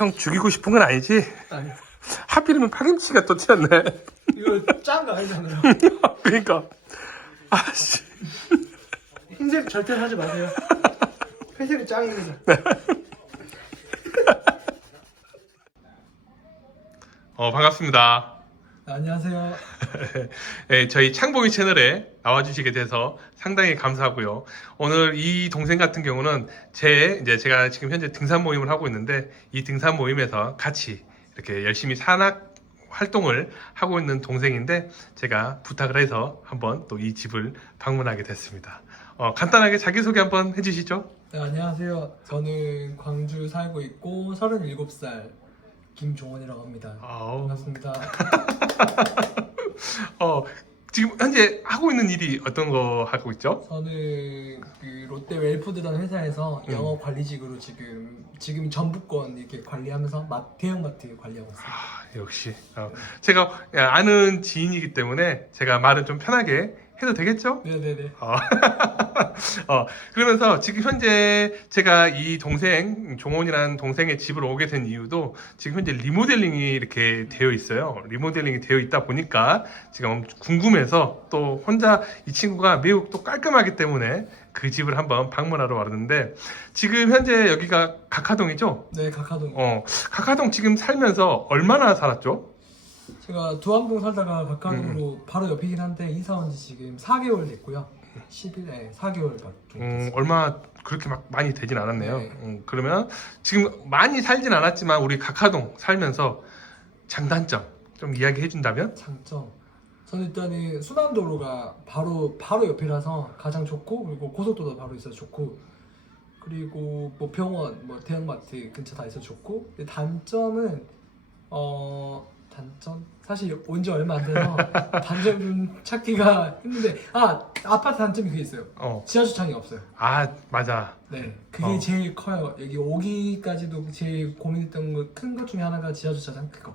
형 죽이고 싶은 건 아니지? 아니, 하필이면 파김치가 또 튀었네. 이거 짠 거 아니잖아요. 그러니까 아씨. 흰색 절대 사지 마세요. 회색이 짱입니다. 반갑습니다. 안녕하세요. 네, 저희 창봉이 채널에 나와주시게 돼서 상당히 감사하고요. 오늘 이 동생 같은 경우는 제가 지금 현재 등산 모임을 하고 있는데 이 등산 모임에서 같이 이렇게 열심히 산악 활동을 하고 있는 동생인데 제가 부탁을 해서 한번 또 이 집을 방문하게 됐습니다. 간단하게 자기소개 한번 해주시죠. 네, 안녕하세요. 저는 광주 살고 있고 37살 김종원이라고 합니다. 아우. 반갑습니다. 지금 현재 하고 있는 일이 어떤 거 하고 있죠? 저는 그 롯데 웰푸드라는 회사에서 영업 관리직으로 지금 전부권 이렇게 관리하면서 대형마트 관리하고 있어요. 역시 제가 아는 지인이기 때문에 제가 말은 좀 편하게 해도 되겠죠? 네네네. 그러면서 지금 현재 제가 이 동생 종원이라는 동생의 집을 오게 된 이유도 지금 현재 리모델링이 이렇게 되어 있어요. 리모델링이 되어 있다 보니까 지금 궁금해서 또 혼자 이 친구가 매우 또 깔끔하기 때문에 그 집을 한번 방문하러 왔는데 지금 현재 여기가 각하동이죠? 네, 각하동. 각하동 지금 살면서 얼마나 살았죠? 제가 두암동 살다가 각하동으로 바로 옆이긴 한데 이사 온 지 지금 4개월 됐고요. 10일에 4개월 정도. 얼마 그렇게 막 많이 되진 않았네요. 네. 그러면 지금 많이 살진 않았지만 우리 각하동 살면서 장단점 좀 이야기해 준다면? 장점. 저는 일단은 순환도로가 바로 옆이라서 가장 좋고, 그리고 고속도로 바로 있어서 좋고, 그리고 뭐 병원, 뭐 대형마트 근처 다 있어서 좋고. 근데 단점은 단점? 사실 온 지 얼마 안 돼서 단점 좀 찾기가 힘든데, 아파트 단점이 그게 있어요. 지하 주차장이 없어요. 맞아. 네, 그게 제일 커요. 여기 오기까지도 제일 고민했던 큰 것 중에 하나가 지하 주차장 그거.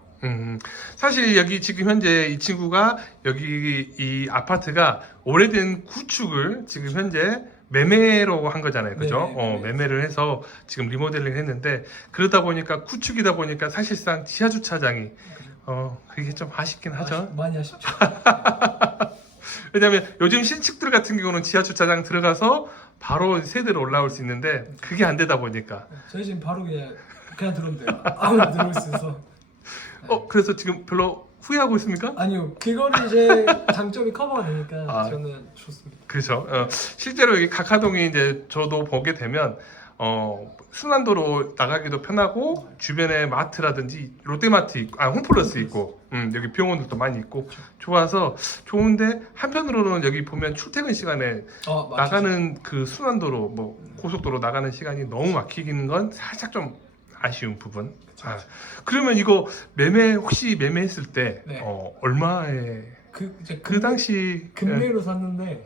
사실 여기 지금 현재 이 친구가 여기 이 아파트가 오래된 구축을 지금 현재 매매로 한 거잖아요. 그죠? 네. 매매를 해서 지금 리모델링 했는데 그러다 보니까 구축이다 보니까 사실상 지하 주차장이 그게 좀 아쉽긴 하죠. 많이 아쉽죠. 왜냐면 요즘 신축들 같은 경우는 지하 주차장 들어가서 바로 세대로 올라올 수 있는데 그게 안 되다 보니까 저희 지금 바로 그냥 들어오면 돼요. 아무나 들어올 수 있어. 그래서 지금 별로 후회하고 있습니까? 아니요, 그거는 이제 장점이 커버가 되니까 저는 좋습니다. 그렇죠. 실제로 여기 각하동이 이제 저도 보게 되면 순환도로 나가기도 편하고 주변에 마트라든지 롯데마트 있고 홈플러스 있고 여기 병원들도 많이 있고 좋아서 좋은데 한편으로는 여기 보면 출퇴근 시간에 나가는 그 순환도로 뭐 고속도로 나가는 시간이 너무 막히는 건 살짝 좀 아쉬운 부분. 그러면 이거 혹시 매매했을 때 네. 얼마에 그 당시 금매로 샀는데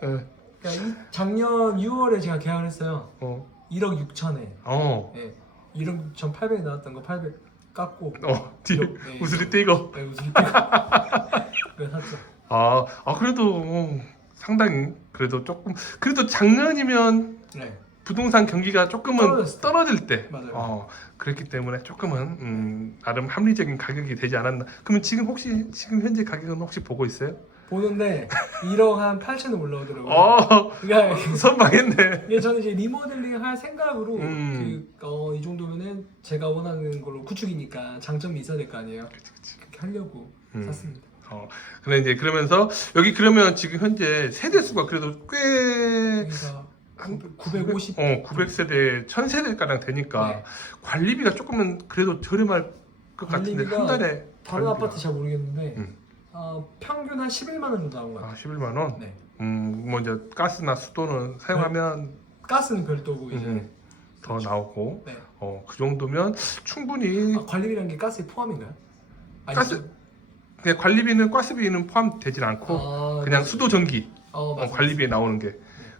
그러니까 작년 6월에 제가 계약을 했어요. 1억 6천에. 네. 1억 6천 800에 나왔던 거 800 깎고. 뒤에 우슬이 떼고. 네, 우슬이 떼고. 그래서 샀죠. 그래도 상당히 그래도 조금 그래도 작년이면 부동산 경기가 조금은 떨어질 때 맞아요. 그렇기 때문에 조금은 나름 합리적인 가격이 되지 않았나. 그러면 지금 현재 가격은 혹시 보고 있어요? 보는데 1억 한 8천에 올라오더라고요. 그러니까 선망했네. 이게 저는 이제 리모델링 할 생각으로 이 정도면은 제가 원하는 걸로 구축이니까 장점이 있어야 될 거 아니에요. 그렇게 하려고 샀습니다. 근데 이제 그러면서 여기 그러면 지금 현재 세대 수가 그래도 꽤 950 900세대 1000세대 가량 되니까 관리비가 조금은 그래도 저렴할 것 같은데 한 달에 다른 아파트 잘 모르겠는데 평균 한 11만 원 정도 나온 것 같아요. 11만 원? 네. 뭐 이제 가스나 수도는 사용하면 가스는 별도고 이제 더 나오고 네. 그 정도면 충분히 관리비라는 게 가스에 포함인가요? 그냥 관리비는 가스비는 포함되진 않고 그냥 수도 전기 관리비에 나오는 게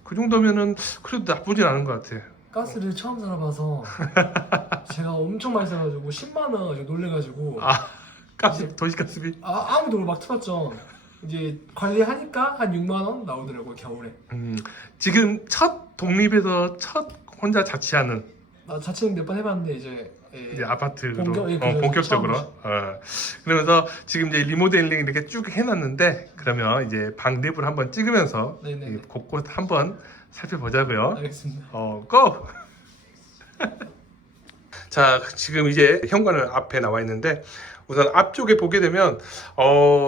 그 정도면은 그래도 나쁘진 않은 것 같아. 가스를 처음 살아봐서 제가 엄청 많이 써가지고 10만 원 가지고 놀래가지고 도시가스비? 아무도 막 틀었죠. 이제 관리하니까 한 6만 원 나오더라고요, 겨울에. 지금 첫 독립해서 첫 혼자 자취하는 자취는 몇 번 해봤는데 이제 예. 이제 아파트로 그죠. 본격적으로. 처음이죠. 그러면서 지금 이제 리모델링 이렇게 쭉 해놨는데 그러면 이제 방 내부를 한번 찍으면서 네네. 이 곳곳 한번 살펴보자고요. 알겠습니다. 고! 자, 지금 이제 현관을 앞에 나와 있는데 우선 앞쪽에 보게 되면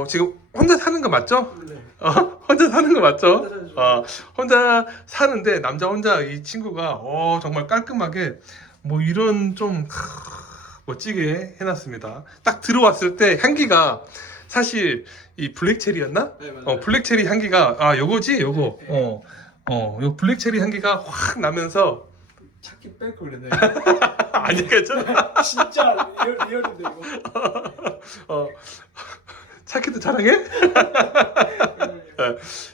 지금 혼자 사는 거 맞죠? 네. 혼자 사는 거 맞죠? 혼자 살죠. 혼자 사는데 남자 혼자 이 친구가 정말 깔끔하게 뭐 이런 좀 멋지게 해놨습니다. 딱 들어왔을 때 향기가 사실 이 블랙체리였나? 네, 맞아요. 블랙체리 향기가 요거지 요거. 네. 요 블랙체리 향기가 확 나면서 찾기 뺄 걸 그랬네. 아니겠죠? 진짜 리얼인데 이거. 차키도 자랑해?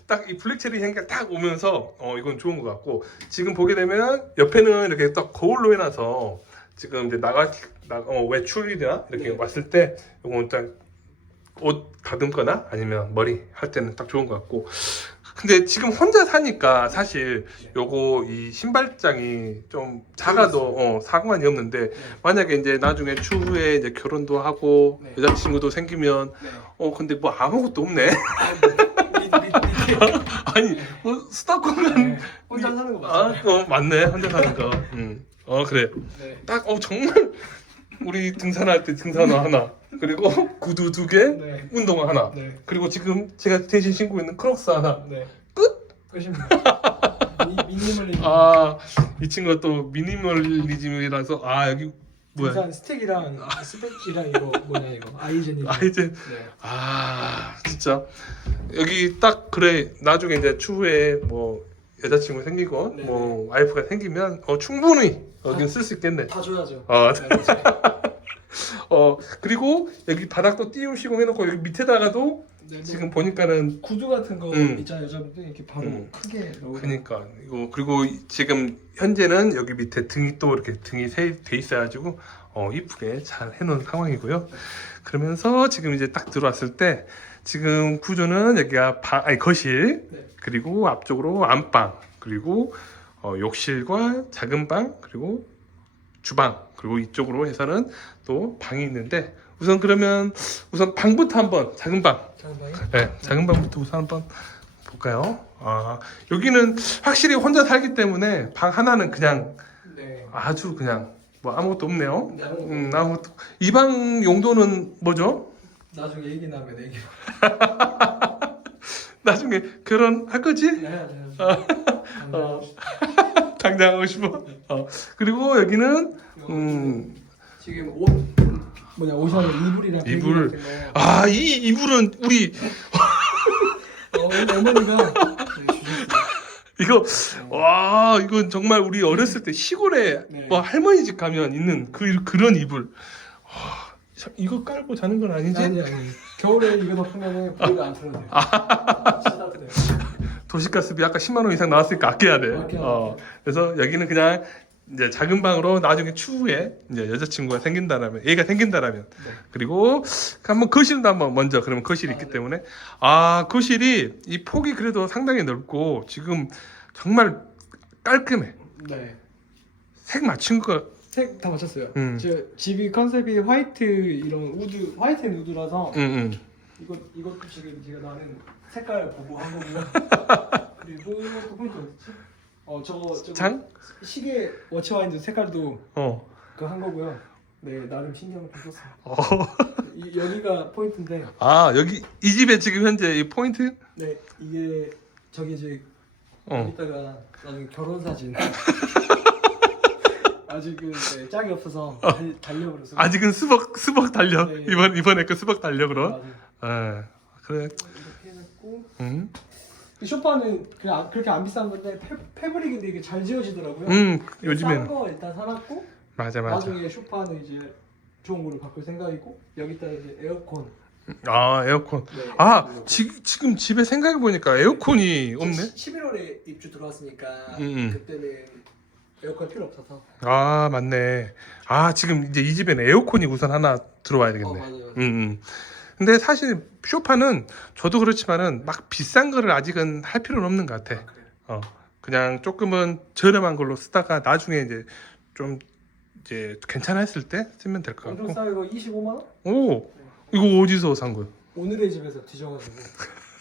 딱 이 블랙체리 향기가 딱 오면서 이건 좋은 것 같고 지금 보게 되면 옆에는 이렇게 딱 거울로 해놔서 지금 이제 외출이나 이렇게 네. 왔을 때 이건 딱 옷 다듬거나 아니면 머리 할 때는 딱 좋은 것 같고 근데 지금 혼자 사니까 사실 요거 이 신발장이 좀 작아도 상관이 없는데 만약에 이제 나중에 추후에 이제 결혼도 하고 네. 여자친구도 생기면 네. 근데 뭐 아무것도 없네. 밑에. 아니 뭐 수납 공간 네. 혼자 사는 거 맞아요. 맞네 혼자 사는 거. 그래. 네. 딱 정말 우리 등산할 때 등산화 하나 그리고 구두 2개 네. 운동화 하나 네. 그리고 지금 제가 대신 신고 있는 크록스 하나. 네. 끝? 끝입니다. 미니멀리즘. 이 친구가 또 미니멀리즘이라서 여기 뭐야? 우선 스택이랑 스펙이랑 이거 뭐냐 이거 아이젠이. 아이젠. 네. 진짜 여기 딱 그래 나중에 이제 추후에 뭐 여자친구 생기고 네. 뭐 와이프가 생기면 충분히 여기 쓸 수 있겠네. 다 줘야죠. 네, 그리고 여기 바닥도 띄우시고 해놓고 여기 밑에다가도 네, 지금 보니까는 구두 같은 거 있잖아요 여자분들 이렇게 바로 크게 넣어. 그러니까 이거 그리고 지금 현재는 여기 밑에 등이 또 이렇게 등이 돼 있어가지고 이쁘게 잘 해놓은 상황이고요. 그러면서 지금 이제 딱 들어왔을 때 지금 구조는 여기가 거실 네. 그리고 앞쪽으로 안방 그리고 욕실과 작은 방 그리고 주방 그리고 이쪽으로 해서는 또 방이 있는데 우선 방부터 한번 작은 방. 장방이? 네, 작은 방부터 우선 한번 볼까요? 여기는 확실히 혼자 살기 때문에 방 하나는 그냥 네. 아주 그냥 뭐 아무것도 없네요. 네, 아무것도 아무것도. 이 방 용도는 뭐죠? 나중에 얘기 나면 얘기. 나중에 결혼할 거지? 네. 당장 하고 싶어. 그리고 여기는 지금 옷이 이불이랑 이불. 베개 같은 거. 이 이불은 우리 어머니가 주셨어요. 이거 이건 정말 우리 어렸을 때 시골에 네. 뭐 할머니 집 가면 있는 그런 이불. 이거 깔고 자는 건 아니지? 아니. 겨울에 이거 덮으면은 머리가 안 틀어져요. 진짜 따뜻해요. 도시가스비 아까 10만 원 이상 나왔으니까 아껴야 돼. 그래서 여기는 그냥 이제 작은 방으로 나중에 추후에 이제 여자친구가 생긴다라면 얘가 생긴다라면 네. 그리고 한번 거실도 한번 먼저 그러면 거실이 있기 네. 때문에 거실이 이 폭이 그래도 상당히 넓고 지금 정말 깔끔해. 네. 색 맞춘 거. 색 다 맞췄어요. 저 집이 컨셉이 화이트 이런 화이트 앤 우드라서 이것도 지금 제가 나는 색깔 보고 한 거고요. 그리고 또 포인트 어딨지? 저거 장? 시계 워치와인드 색깔도 어. 그거 한 거고요. 네, 나름 신경을 좀 썼어요. 여기가 포인트인데. 여기 이 집에 지금 현재 이 포인트? 네, 이게 저기 이제 이따가 나중에 결혼 사진. 아직은 짝이 없어서 달력으로 쓰고. 아직은 수벅 달려. 네. 이번에 그 수벅 달려 그럼. 그래. 이렇게 해놓고. 응. 소파는 그렇게 안 비싼 건데 패브릭인데 이게 잘 지어지더라고요. 요즘엔 싼 거 일단 사놨고 맞아. 나중에 소파는 이제 좋은 거로 바꿀 생각이고 여기다 이제 에어컨. 에어컨. 네, 지금 집에 생각해 보니까 에어컨이 없네. 11월에 입주 들어왔으니까 음. 그때는 에어컨 필요 없어서. 맞네. 지금 이제 이 집에는 에어컨이 우선 하나 들어와야 되겠네. 맞아요. 근데 사실 쇼파는 저도 그렇지만은 막 비싼 거를 아직은 할 필요는 없는 것 같아. 그래요? 그냥 조금은 저렴한 걸로 쓰다가 나중에 이제 좀 이제 괜찮아 했을 때 쓰면 될 것 엄청 같고. 싸요. 이거 25만 원? 오, 이거 어디서 산 거야? 오늘의 집에서 뒤져가지고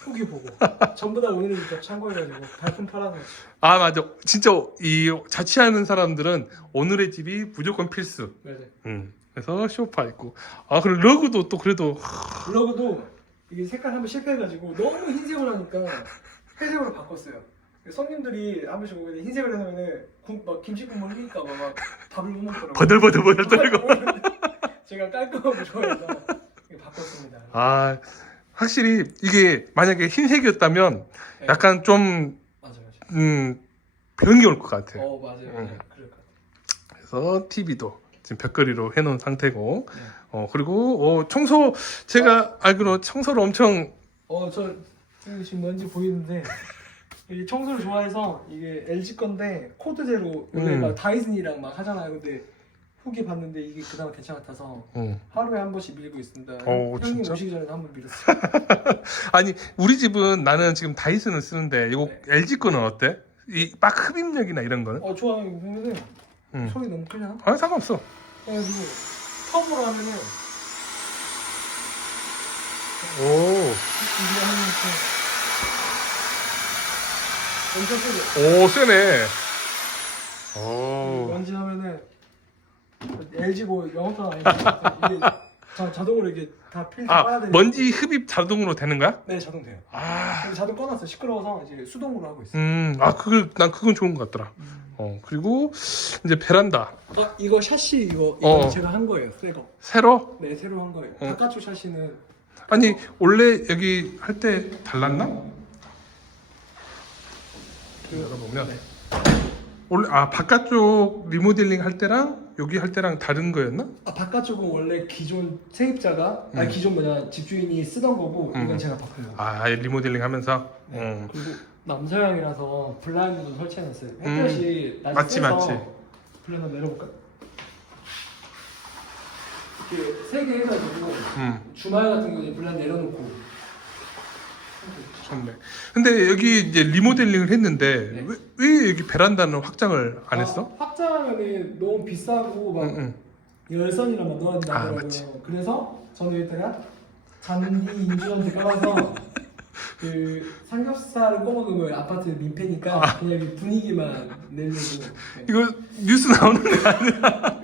후기 보고 전부 다 오늘의 집 참고해가지고 발품 팔아서. 아 맞아, 진짜 이 자취하는 사람들은 오늘의 집이 무조건 필수. 맞아요. 그래서 소파 있고, 아 그리고 러그도 또 그래도 블로그도 이게 색깔 한번 실패해가지고 너무 흰색으로 하니까 회색으로 바꿨어요. 손님들이 한 번씩 오면 흰색을 해놓으면 막 김치 국물 흘리니까 막 밥을 못 먹더라고요. 버들버들 떨고. 제가 깔끔하고 좋아해서 이렇게 바꿨습니다. 아 확실히 이게 만약에 흰색이었다면 네. 약간 좀 맞아. 변기 올 것 같아. 맞아요. 그럴 것 같아요. 그래서 TV도 지금 벽걸이로 해놓은 상태고, 네. 그리고 청소 제가 알기로 청소를 엄청 저 지금 먼지 보이는데 이 청소를 좋아해서 이게 LG 건데 코드제로 원래 막 다이슨이랑 막 하잖아요. 근데 후기 봤는데 이게 그나마 괜찮아서 하루에 한 번씩 밀고 있습니다. 형님 진짜? 오시기 전에 한 번 밀었어요. 아니 우리 집은 나는 지금 다이슨을 쓰는데 이거 네. LG 거는 어때? 이 막 흡입력이나 이런 거는? 좋아요. 보면은 소리 너무 크려나? 아 상관없어. 그래가지고 컵으로 하면은 오, 이게 하면 엄청 세죠. 오 세네. 오, 먼지 하면은 LG 뭐 영업도 아니고 이게 자동으로 이게 다 필터 빠야 되는. 먼지 흡입 자동으로 되는 거야? 네, 자동 돼요. 아, 근데 자동 꺼놨어. 시끄러워서 이제 수동으로 하고 있어요. 난 그건 좋은 것 같더라. 그리고 이제 베란다 이거 샤시 이거 제가 한 거예요. 새거. 새로? 네, 새로 한 거예요. 바깥쪽 샤시는 아니 원래 여기 할 때 달랐나? 열어보면 네. 원래 바깥쪽 리모델링 할 때랑 여기 할 때랑 다른 거였나? 바깥쪽은 원래 기존 세입자가 기존 집주인이 쓰던 거고 이건 제가 바꾼 거. 리모델링 하면서. 네. 그리고 남서양이라서 블라인드도 설치해놨어요. 햇볕이 맞지. 블라인드 한번 내려볼까? 이렇게 3개 해가지고 주말 같은 경우에 블라인드 내려놓고. 좋네. 근데 여기 이제 리모델링을 했는데 네. 왜 여기 베란다는 확장을 안 했어? 확장하면 너무 비싸고 막 열선이랑 막 넣어야 맞지. 된다고요. 그래서 저는 이때가 잔디 인주한테 까봐서 그 삼겹살을 꺼먹으면 아파트 민폐니까 그냥 이렇게 분위기만 내려고. 이거 뉴스 나오는 거 아니야?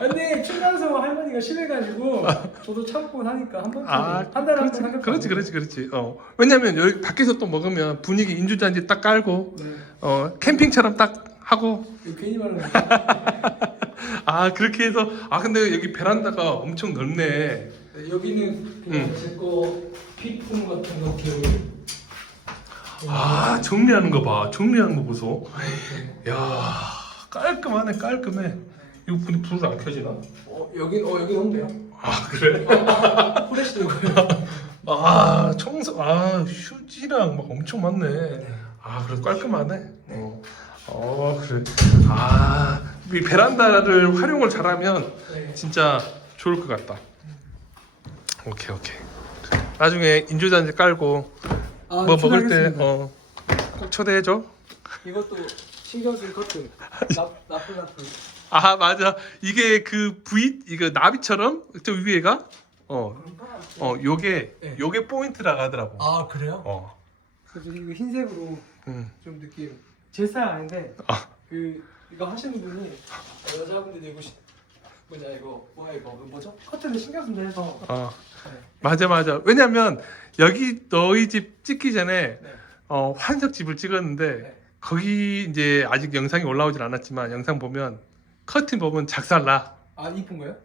근데 춘간서 할머니가 심해가지고 저도 참고 하니까 한 번쯤 한 달에 한 번 삼겹살. 그렇지. 왜냐면 여기 밖에서 또 먹으면 분위기 인조잔디 딱 깔고 캠핑처럼 딱 하고. 괜히 말하는 그렇게 해서 근데 여기 베란다가 엄청 넓네. 여기는 그냥 제거 피품 같은 거 이렇게. 정리하는 거 봐. 정리하는 거 보소. 야 깔끔해. 이거 불을 안 켜지나? 여긴 없네요. 그래? 후레쉬 들고요. 청소 휴지랑 막 엄청 많네. 그래도 깔끔하네. 그래. 이 베란다를 활용을 잘하면 진짜 좋을 것 같다. 오케이. 나중에 인조잔디 깔고 뭐 먹을 때 꼭 초대해줘. 이것도 신경 쓸 커튼. 나쁜. 맞아. 이게 그 이거 나비처럼 저 위에가 요게 포인트라고 하더라고. 그래요? 그래서 이거 흰색으로 좀 느낌. 제 스타일 아닌데 이거 하시는 분이 여자분들이 이거 뭐죠? 커튼을 신경 쓴다 해서. 맞아. 왜냐면 여기 너희 집 찍기 전에 환석 집을 찍었는데 거기 이제 아직 영상이 올라오질 않았지만 영상 보면 커튼 보면 작살나. 이쁜 거요?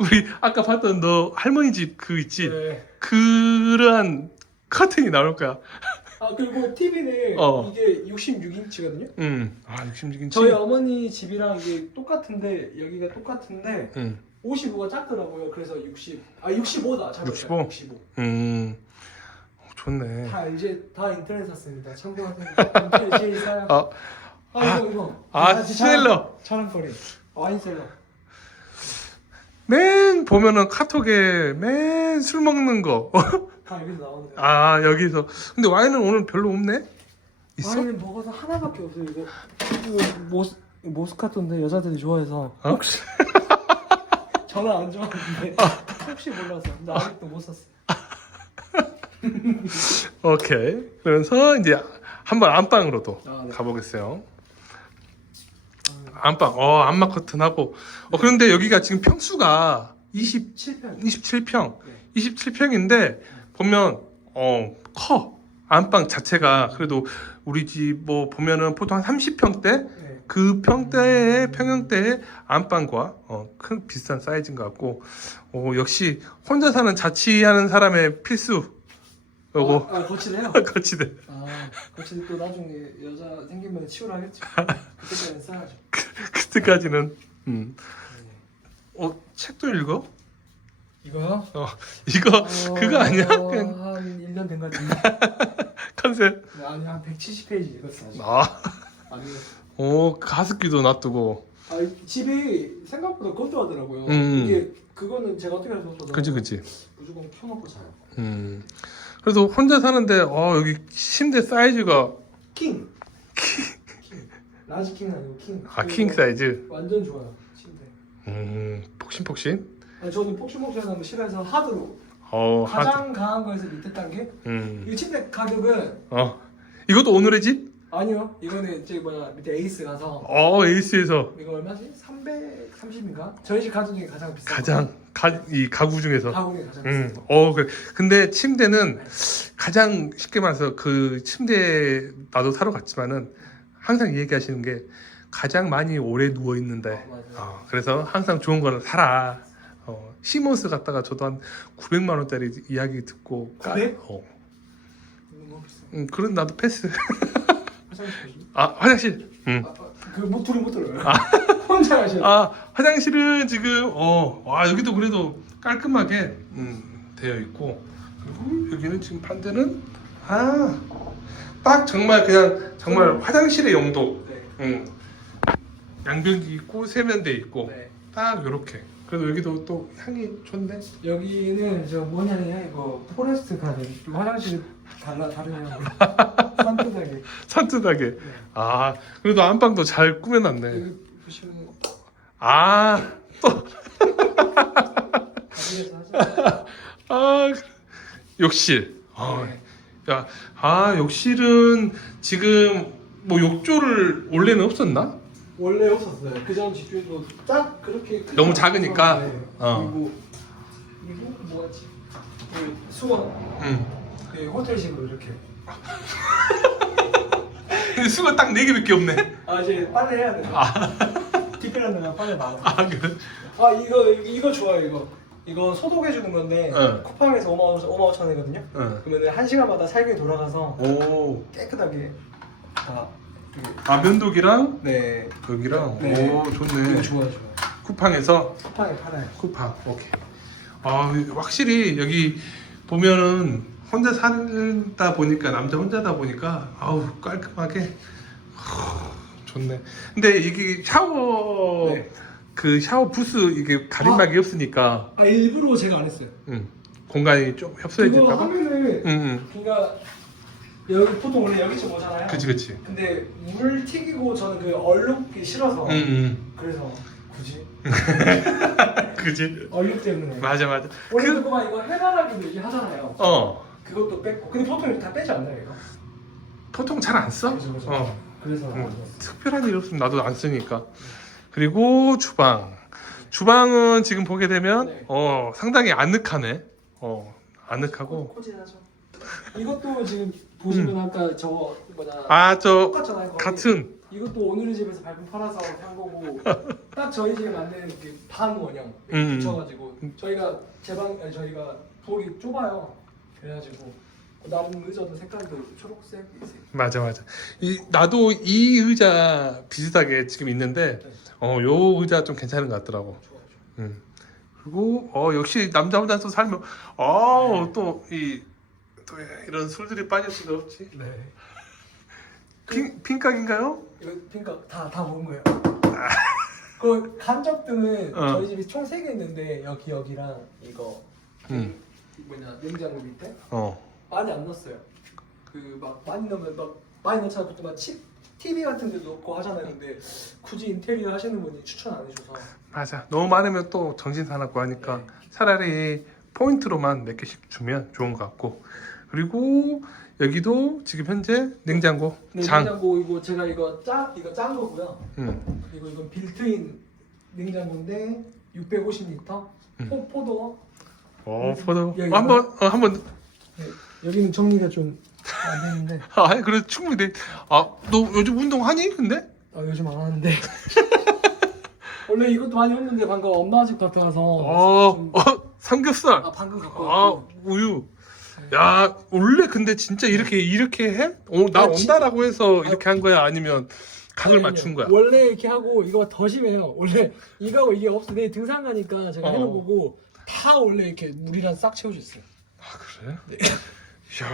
우리 아까 봤던 너 할머니 집 그 있지? 네. 그러한 커튼이 나올 거야. 그리고 TV는 이게 66인치거든요. 66인치. 저희 어머니 집이랑 이게 똑같은데 여기가 똑같은데 55가 작더라고요. 그래서 65다. 65? 65. 좋네. 다 인터넷 샀습니다. 참고하세요. 인터넷 제일 싸요. 이거. 스텔러. 자랑거리. 와인셀러. 맨 보면은 카톡에 맨 술 먹는 거. 다 여기서 나오는데. 여기서. 근데 와인은 오늘 별로 없네. 있어? 와인은 먹어서 하나밖에 없어요. 모스카토인데 여자들이 좋아해서 어? 혹시 저는 안 좋아하는데 혹시 몰라서 근데 아직도 못 샀어요. 오케이. 그래서 이제 한번 안방으로도 네. 가보겠어요. 안방, 안마 커튼하고. 그런데 여기가 지금 평수가 7편. 27평. 네. 27평인데 보면 커. 안방 자체가 그래도 우리 집 뭐 보면은 보통 한 30평대 네. 그 평대의 평형대의 안방과 큰 비슷한 사이즈인 것 같고 역시 혼자 사는 자취하는 사람의 필수 요거 거치대요? 거치대. 거치대 또 나중에 여자 생기면 치우라 하겠지. 그때까지는 써야죠. 그때까지는 책도 읽어? 이거요? 이거 그거 아니야? 그냥 한 1년 된 것 같은데. 컨셉. 아니 한 170페이지 읽었어 아직. 아니. 가습기도 놔두고. 집이 생각보다 건조하더라고요. 이게 그거는 제가 어떻게 해서 그치. 무조건 켜놓고 자요. 그래도 혼자 사는데 여기 침대 사이즈가 킹. 라지 킹 아니고 킹. 킹 사이즈. 완전 좋아요 침대. 폭신폭신. 저는 폭신폭신한 거 싫어해서 하드로. 가장 강한 거에서 밑에 단계. 이 침대 가격은 이것도 오늘의 집? 아니요. 이거는 저기 밑에 에이스 가서. 에이스에서 이거 얼마지? 330인가? 저희 집 가전 중에 가장 비싼. 이 가구 중에서. 가구 중에 가장 비싼. 그래. 근데 침대는 가장 쉽게 말해서 그 침대 나도 사러 갔지만은 항상 얘기하시는 게 가장 많이 오래 누워 있는데. 그래서 항상 좋은 거는 사라. 시몬스 갔다가 저도 한 900만 원짜리 이야기 듣고 900? 너무 비싸. 그런 나도 패스. 화장실. 화장실. 그 둘이 못 들어요. 혼자 가셔. 화장실은 지금 여기도 그래도 깔끔하게 되어 있고 그리고 여기는 지금 반대는 딱 정말 그냥 정말 화장실의 용도. 네. 양변기 있고 세면대 있고 네. 딱 이렇게. 그래도 여기도 또 향이 좋네. 여기는 저 뭐냐면 이거 포레스트 가든 이거 화장실 다르네요. 산뜻하게. 산뜻하게. 네. 그래도 안방도 잘 꾸며놨네. 여기 보시면 또 가게에서 하죠. 욕실. 네. 욕실은 지금 뭐 욕조를 원래는 없었나? 원래 없었어요. 그전 집주인도 딱 그렇게 크지 너무 작으니까? 않았어요. 네. 그리고 뭐였지? 그 수건. 그 호텔식으로 이렇게. 근데 수건 딱 4개밖에 없네. 이제 빨래 해야 돼. 디필하는 건 빨래 많아. 그래? 이거 좋아요. 이거 소독해 주는 건데 쿠팡에서 5만 5천 원이거든요. 그러면 1시간마다 살균이 돌아가서 깨끗하게 다. 면도기랑 네. 여기랑. 네. 좋네. 이거 좋아요. 쿠팡에서. 쿠팡에 팔아요. 쿠팡. 오케이. 확실히 여기 보면은 혼자 살다 보니까 남자 혼자다 보니까 깔끔하게 좋네. 근데 이게 샤워 네. 그 샤워 부스 이게 가림막이 없으니까 일부러 제가 안 했어요. 공간이 좀 그거 협소해질까 봐. 하면은 그러니까 여기 보통 원래 여기서 오잖아요. 그치. 근데 물 튀기고 저는 그 얼룩이 싫어서 그래서 굳이 그치. 얼룩 때문에. 맞아. 원래 그거만 이거 해바라기도 얘기하잖아요. 그것도 뺐고. 근데 보통 이렇게 다 빼지 않나요 이거? 보통 잘 안 써. 그죠. 그래서 특별한 일 없으면 나도 안 쓰니까. 그리고 주방은 지금 보게 되면 네. 상당히 아늑하네. 아늑하고. 코진하죠. 이것도 지금 보시면 아까 저 뭐냐 저 똑같잖아요. 거의. 같은. 이것도 오늘의 집에서 발품 팔아서 산 거고 딱 저희 집에 맞는 그 반 원형 붙여가지고 저희가 저희가 볼이 좁아요. 그래가지고 남은 의자도 색깔도 초록색. 맞아. 나도 이 의자 비슷하게 지금 있는데 요 의자 좀 괜찮은 것 같더라고. 좋아요. 그리고 역시 남자 혼자서 살면 또 이런 술들이 빠질 수가 없지. 네. 핑각인가요? 이거 핑크 다 먹은 거예요. 그 간접등은 저희 집이 총 3개 있는데 여기랑 이거 뭐냐 냉장고 밑에 많이 안 넣었어요. 그 막 많이 넣으면 막 많이 넣잖아. 보통 막 TV 같은 데도 놓고 하잖아요. 근데 굳이 인테리어 하시는 분이 추천 안 해줘서. 맞아. 너무 많으면 또 정신 사납고 하니까 네. 차라리 포인트로만 몇 개씩 주면 좋은 것 같고. 그리고 여기도 지금 현재 냉장고 네, 장. 냉장고 이거 제가 이거 짠 거고요. 음. 그리고 이건 빌트인 냉장고인데 650리터 포도. 포도. 여기 한번. 네, 여기는 정리가 좀 안 되는데. 아, 그래 충분히 돼. 아, 너 요즘 운동하니? 근데? 요즘 안 하는데. 원래 이것도 많이 했는데 방금 엄마 집 갔다 와서 좀- 삼겹살. 방금 갖고 아, 왔고. 우유. 야, 원래 근데 진짜 이렇게 해? 나 온다라고 해서 이렇게 한 거야? 아니면 각을 맞춘 거야? 원래 이렇게 하고 이거 더 심해요. 원래 이거하고 이게 없어. 내일 등산 가니까 제가 어. 해놓고 다 원래 이렇게 물이랑 싹 채워줬어요. 아, 그래? 네. 야,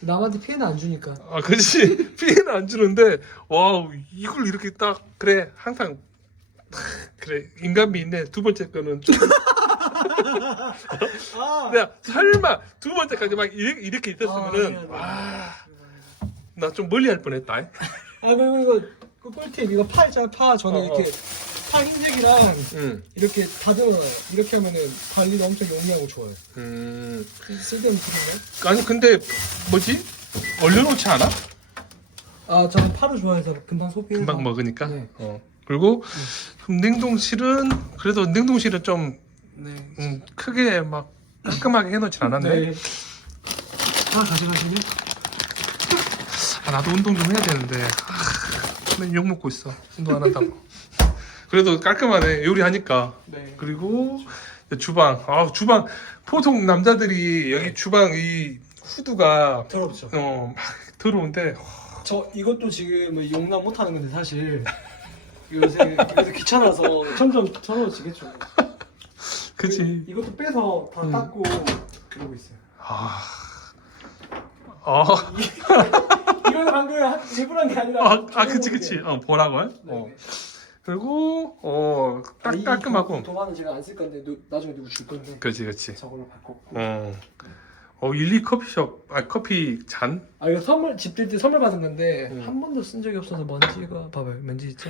남한테 피해는 안 주니까. 아, 그렇지. 피해는 안 주는데, 와, 이걸 이렇게 딱, 그래, 항상, 그래, 인간미 있네. 두 번째 거는 좀, 아, 야, 설마, 두 번째까지 막 이렇게 있었으면은, 네. 와, 나 좀 멀리 할 뻔했다. 그리고 이거 그 꿀팁 이거 파 있잖아. 파 저는 어, 이렇게 파 흰색이랑 응. 이렇게 다듬어놔요. 이렇게 하면은 관리도 엄청 용이하고 좋아요. 쓸데없는 팁이네요. 아니, 근데, 뭐지? 얼려놓지 않아? 저는 파를 좋아해서 금방 소비해서. 금방 먹으니까. 네. 그리고, 그럼 냉동실은, 그래도 냉동실은 좀, 네. 크게 막, 깔끔하게 해놓진 않았네. 네. 하나 가져가시면. 아, 나도 운동 좀 해야 되는데 맨 욕 먹고 있어. 운동 안 한다고. 그래도 깔끔하네 요리하니까. 네. 그리고 주방. 주방 보통 남자들이 여기 주방 이 후드가 더럽죠. 막 더러운데 저 이것도 지금 뭐 용납 못하는 건데 사실 요새 그래도 귀찮아서 점점 더러워지겠죠. 그치. 이것도 빼서 다 닦고 그러고 있어요. 이거는 방금 일부러 한 게 아니라. 그치. 보라고. 네. 그리고 딱 깔끔하고. 도마는 제가 안 쓸 건데 나중에 누구 줄 건데. 그치. 저걸로 바꿨고. 일리 커피숍. 커피 잔. 이거 선물 집 들 때 선물 받은 건데 음. 한 번도 쓴 적이 없어서 먼지가 봐봐요. 먼지 있죠?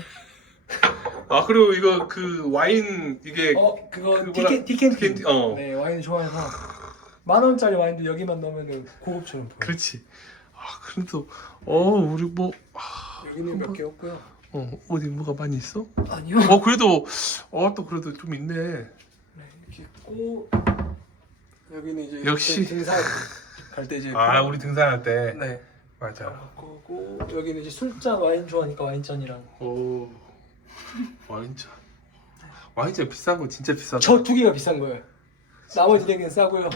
그리고 이거 그 와인 이게 그거 그거랑- 디켄티. 디켄티, 네, 와인 좋아해서 10,000원짜리 와인도 여기만 넣으면 고급처럼 보여. 그렇지. 그래도 우리 뭐 여기는 몇 개 없고요. 어디 뭐가 많이 있어? 아니요. 그래도 또 그래도 좀 있네. 네, 이렇게 있고 여기는 이제 역시. 그때 등산 갈 때 이제 우리 등산할 때. 네. 맞아. 바꾸고 여기는 이제 술잔 와인 좋아하니까 와인잔이랑 와인잔. 와인잔 비싼 거 진짜 비싸다. 저 두 개가 비싼 거예요. 나머지 네 개는 싸고요.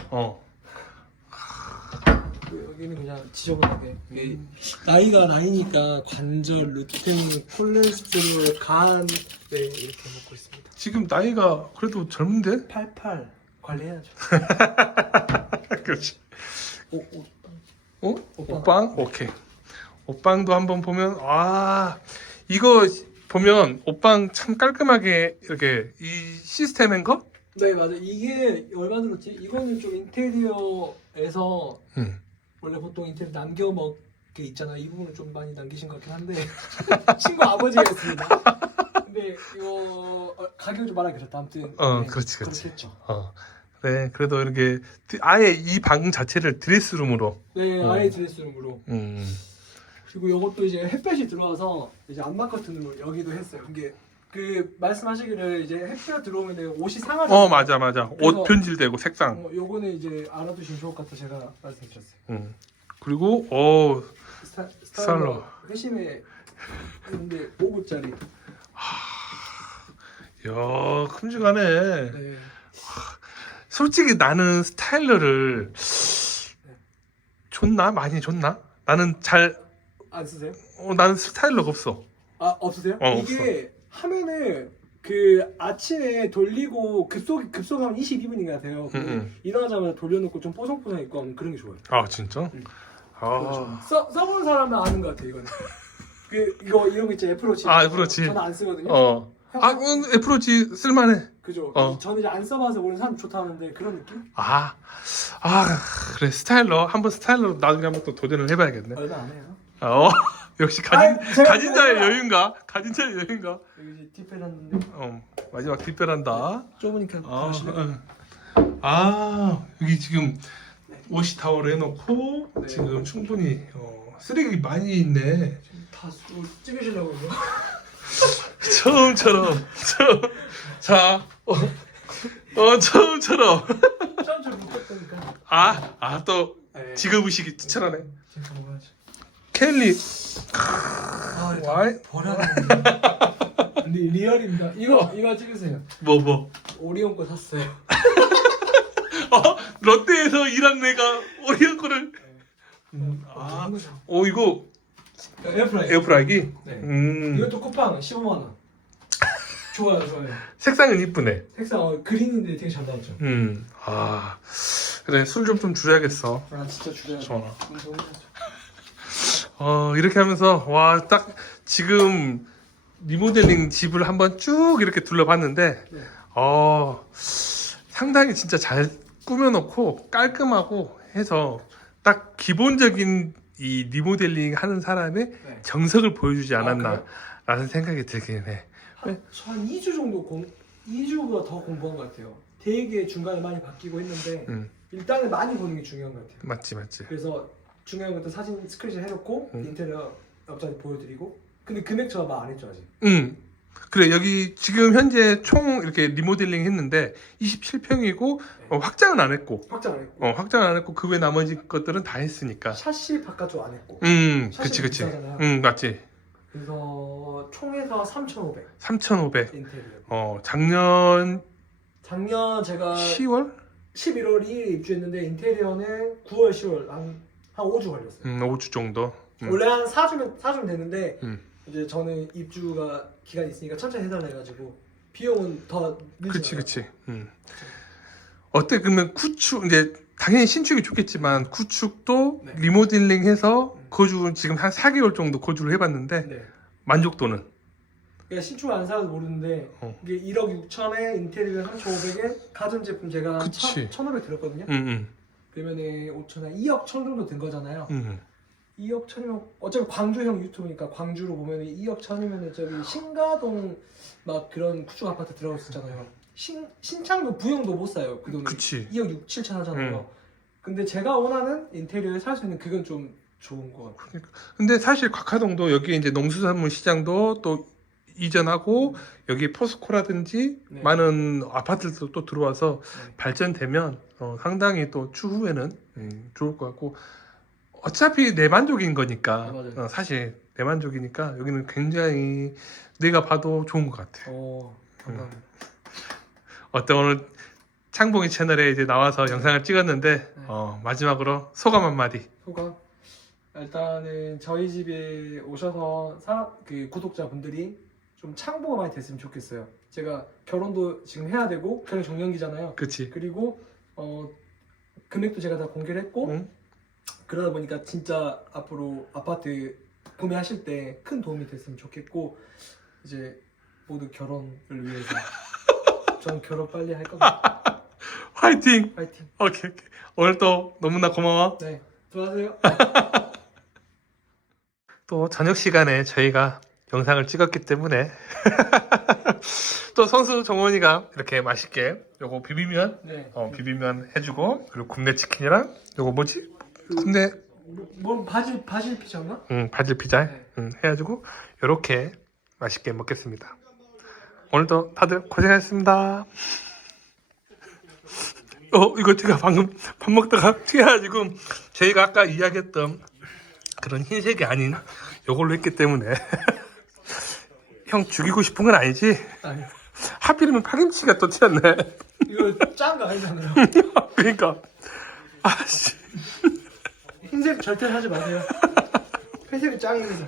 여기는 그냥 지저분하게. 이게 나이가 나이니까 관절, 루테인, 콜레스테롤, 간 이렇게 먹고 있습니다. 지금 나이가 그래도 젊은데? 88 관리해야죠. 그렇지. 오빵. 옷방? 오케이. 옷방도 한번 보면 이거 보면 옷방 참 깔끔하게 이렇게 이 시스템인 거? 네 맞아. 이게 얼마 들었지? 이거는 좀 인테리어에서 원래 보통 인테리어 남겨 먹게 있잖아. 이 부분은 좀 많이 남기신 것 같긴 한데 친구 아버지가 했습니다. 근데 이거 가격이 좀 많이 그랬다. 아무튼 그렇지. 그렇게 했죠. 네, 그래도 이렇게 아예 이 방 자체를 드레스룸으로. 네, 아예 드레스룸으로. 그리고 이것도 이제 햇볕이 들어와서 이제 안마 커튼으로 여기도 했어요. 이게 그 말씀하시기를 이제 햇볕 들어오면 옷이 상하잖아요. 맞아. 옷 그래서- 변질되고 색상. 요거는 이제 알아두시면 좋을 것 같아 제가 말씀드렸어요. 그리고 스타일러. 회심에 근데 5구짜리. 야, 큼직하네. 네. 솔직히 나는 스타일러를 줬나? 많이 줬나? 나는 안 쓰세요? 나는 스타일러가 없어. 없으세요? 이게 하면은 그 아침에 돌리고 급속하면 22분인가 돼요. 일어나자마자 돌려놓고 좀 뽀송뽀송 있고 하면 그런 게 좋아요. 진짜? 그렇죠. 써보는 사람은 아는 것 같아 이거는. 이런 거 있죠 애플워치. 애플워치. 저는 안 쓰거든요. 애플워치 쓸만해. 그죠. 저는 이제 안 써봐서 모르는 사람 좋다는데 그런 느낌? 그래 스타일러 한번 스타일러 나중에 한번 또 도전을 해봐야겠네. 얼마 안 해요. 역시 제가 가진 자의 그거야. 여유인가? 가진 자의 여유인가? 여기 이제 뒷배놨는데 마지막 뒷배란다. 좁으니까 가시네. 여기 지금 워시 타워를 해놓고 네. 지금 충분히 쓰레기 많이 있네. 다 찍으시려고 이거. 처음처럼 처음처럼 짠줄 못했다니까. 또 네. 직업의식이 추천하네. 지금 먹어야지. 켈리 와 버려야 돼. 리얼입니다. 이거 찍으세요. 뭐 오리온 거 샀어요. 롯데에서 일한 내가 오리온 거를 이거 에어프라이. 에어프라이기. 네. 이것도 쿠팡 15만 원. 좋아요. 색상은 이쁘네. 색상 그린인데 되게 잘 나왔죠. 그래 술 좀 줄여야겠어. 진짜 줄여야 돼. 좋아. 이렇게 하면서 와 딱 지금 리모델링 집을 한번 쭉 이렇게 둘러봤는데 네. 상당히 진짜 잘 꾸며놓고 깔끔하고 해서 딱 기본적인 이 리모델링 하는 사람의 네. 정석을 보여주지 않았나 그래요? 라는 생각이 들긴 해. 한 2주 정도 2주가 더 공부한 것 같아요. 되게 중간에 많이 바뀌고 했는데 일단은 많이 보는 게 중요한 것 같아요. 맞지. 그래서 중요한 것도 사진 스크린샷 해놓고 인테리어 옆자리 보여드리고. 근데 금액 저 말 안 했죠 아직. 그래 여기 지금 현재 총 이렇게 리모델링 했는데 27평이고 확장은 안 했고 확장 안 했고. 확장 안 했고 그 외 나머지 것들은 다 했으니까. 샤시 바깥쪽 안 했고. 그치 비싸잖아요. 맞지. 그래서 총에서 3,500 3,500. 인테리어. 작년 제가 10월? 11월 2일에 입주했는데 인테리어는 9월 10월 한 5주 걸렸어요. 5주 정도. 원래 한 4주면 되는데 음. 이제 저는 입주가 기간이 있으니까 천천히 해달라 해가지고 비용은 더 늦지. 그치. 어때 그러면 구축 이제 당연히 신축이 좋겠지만 구축도 네. 리모델링해서 거주 지금 한 4개월 정도 거주를 해봤는데 네. 만족도는? 그러니까 신축 안 사서 모르는데 이게 1억 6천에 인테리어 3,500에 가전제품 제가 그치. 1,500 들었거든요. 그러면은 5천에 2억 1천 정도 든 거잖아요. 2억 1천이면 어차피 광주형 유튜브니까 광주로 보면 2억 1천이면 저기 신가동 막 그런 구축 아파트 들어갈 수 있잖아요. 신창도 부영도 못 사요. 그 돈을. 그치. 2억 6, 7천 하잖아요. 근데 제가 원하는 인테리어에 살 수 있는 그건 좀 좋은 것 같아요. 근데 사실 곽하동도 여기 이제 농수산물 시장도 또 이전하고 여기 포스코라든지 네. 많은 아파트들도 또 들어와서 네. 발전되면 상당히 또 추후에는 좋을 것 같고 어차피 내 만족인 거니까 네, 맞아요. 사실 내 만족이니까 여기는 굉장히 내가 봐도 좋은 것 같아. 감사합니다. 어때 오늘 창봉이 채널에 이제 나와서 영상을 찍었는데 네. 마지막으로 소감 한마디. 소감? 일단은 저희 집에 오셔서 그 구독자분들이 좀 창보가 많이 됐으면 좋겠어요. 제가 결혼도 지금 해야 되고 결혼 정년기잖아요. 그치. 그리고 금액도 제가 다 공개를 했고 그러다 보니까 진짜 앞으로 아파트 구매하실 때 큰 도움이 됐으면 좋겠고 이제 모두 결혼을 위해서 전 결혼 빨리 할 겁니다. 화이팅! 파이팅. 오케이. 오늘 또 너무나 고마워. 네, 들어가세요. 또 저녁 시간에 저희가 영상을 찍었기 때문에 또 선수 정원이가 이렇게 맛있게 요거 비비면 네. 비비면 해주고 그리고 굽네 치킨이랑 요거 뭐지? 굽네 뭐 바질 피자인가? 바질 피자 네. 해가지고 요렇게 맛있게 먹겠습니다. 오늘도 다들 고생하셨습니다. 이거 제가 방금 밥 먹다가 튀어가지고 저희가 아까 이야기했던 그런 흰색이 아닌 요걸로 했기 때문에 형 죽이고 싶은 건 아니지? 아니, 하필이면 파김치가 또 튀었네. 이거 짠 거 아니잖아요. 그러니까 아씨 흰색 절대 하지 마세요. 회색이 짱입니다.